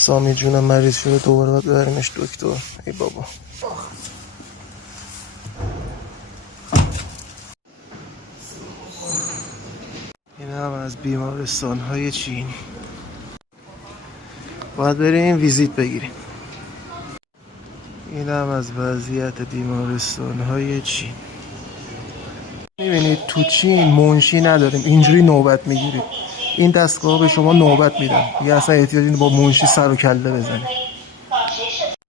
سامی جونم مریض شده دوباره باید ببریمش دکتر. ای بابا. این هم از بیمارستان‌های چین. باید بریم ویزیت بگیریم. این هم از وضعیت بیمارستان‌های چین. میبینید تو چین منشی نداریم، اینجوری نوبت میگیریم. این دستگاه به شما نوبت میدن، یه اصلا احتیاجی با منشی سر و کله بزنید.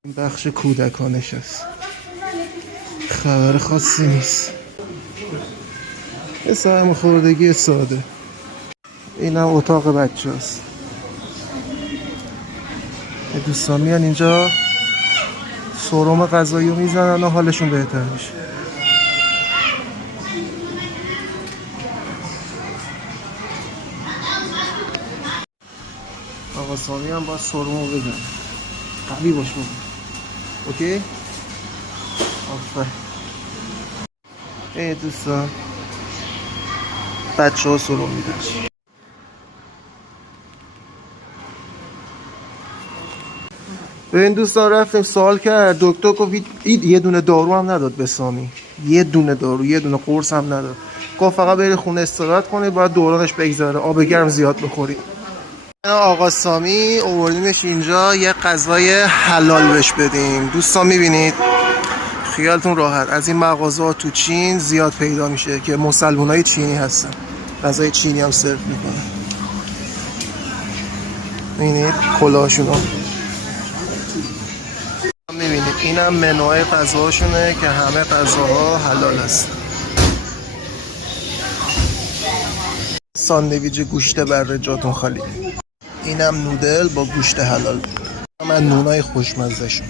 این بخش کودکانش است، خبر خاصی نیست، یه سرماخوردگی ساده. این هم اتاق بچه هست. دوستان میان اینجا سرم غذایی رو میزنن و حالشون بهتر میشه. آقا سامی هم باید سرم رو بزنه. قوی باش بابا. اوکی؟ آفر. ای دوستان بچه ها سرم میدن. ببین دوستان رفتیم سوال کرد دکتر گفت یه دونه دارو هم نداد به سامی، یه دونه دارو، یه دونه قرص هم نداد. گفت فقط بری خونه استراحت کنی، باید دورانش بگذره، آب گرم زیاد بخوری. آقا سامی آوردیمش اینجا یه غذای حلال بهش بدیم. دوستان میبینید خیالتون راحت، از این مغازه تو چین زیاد پیدا میشه که مسلمانای چینی هستن، غذای چینی هم سرو میکنن. میبینید کلاهشونو میبینید. این هم منوهای غذاهاشونه که همه غذاها حلال هست. ساندویچ گوشت بره جاتون خالی. اینم نودل با گوشت حلال. من نونای خوشمزه شون.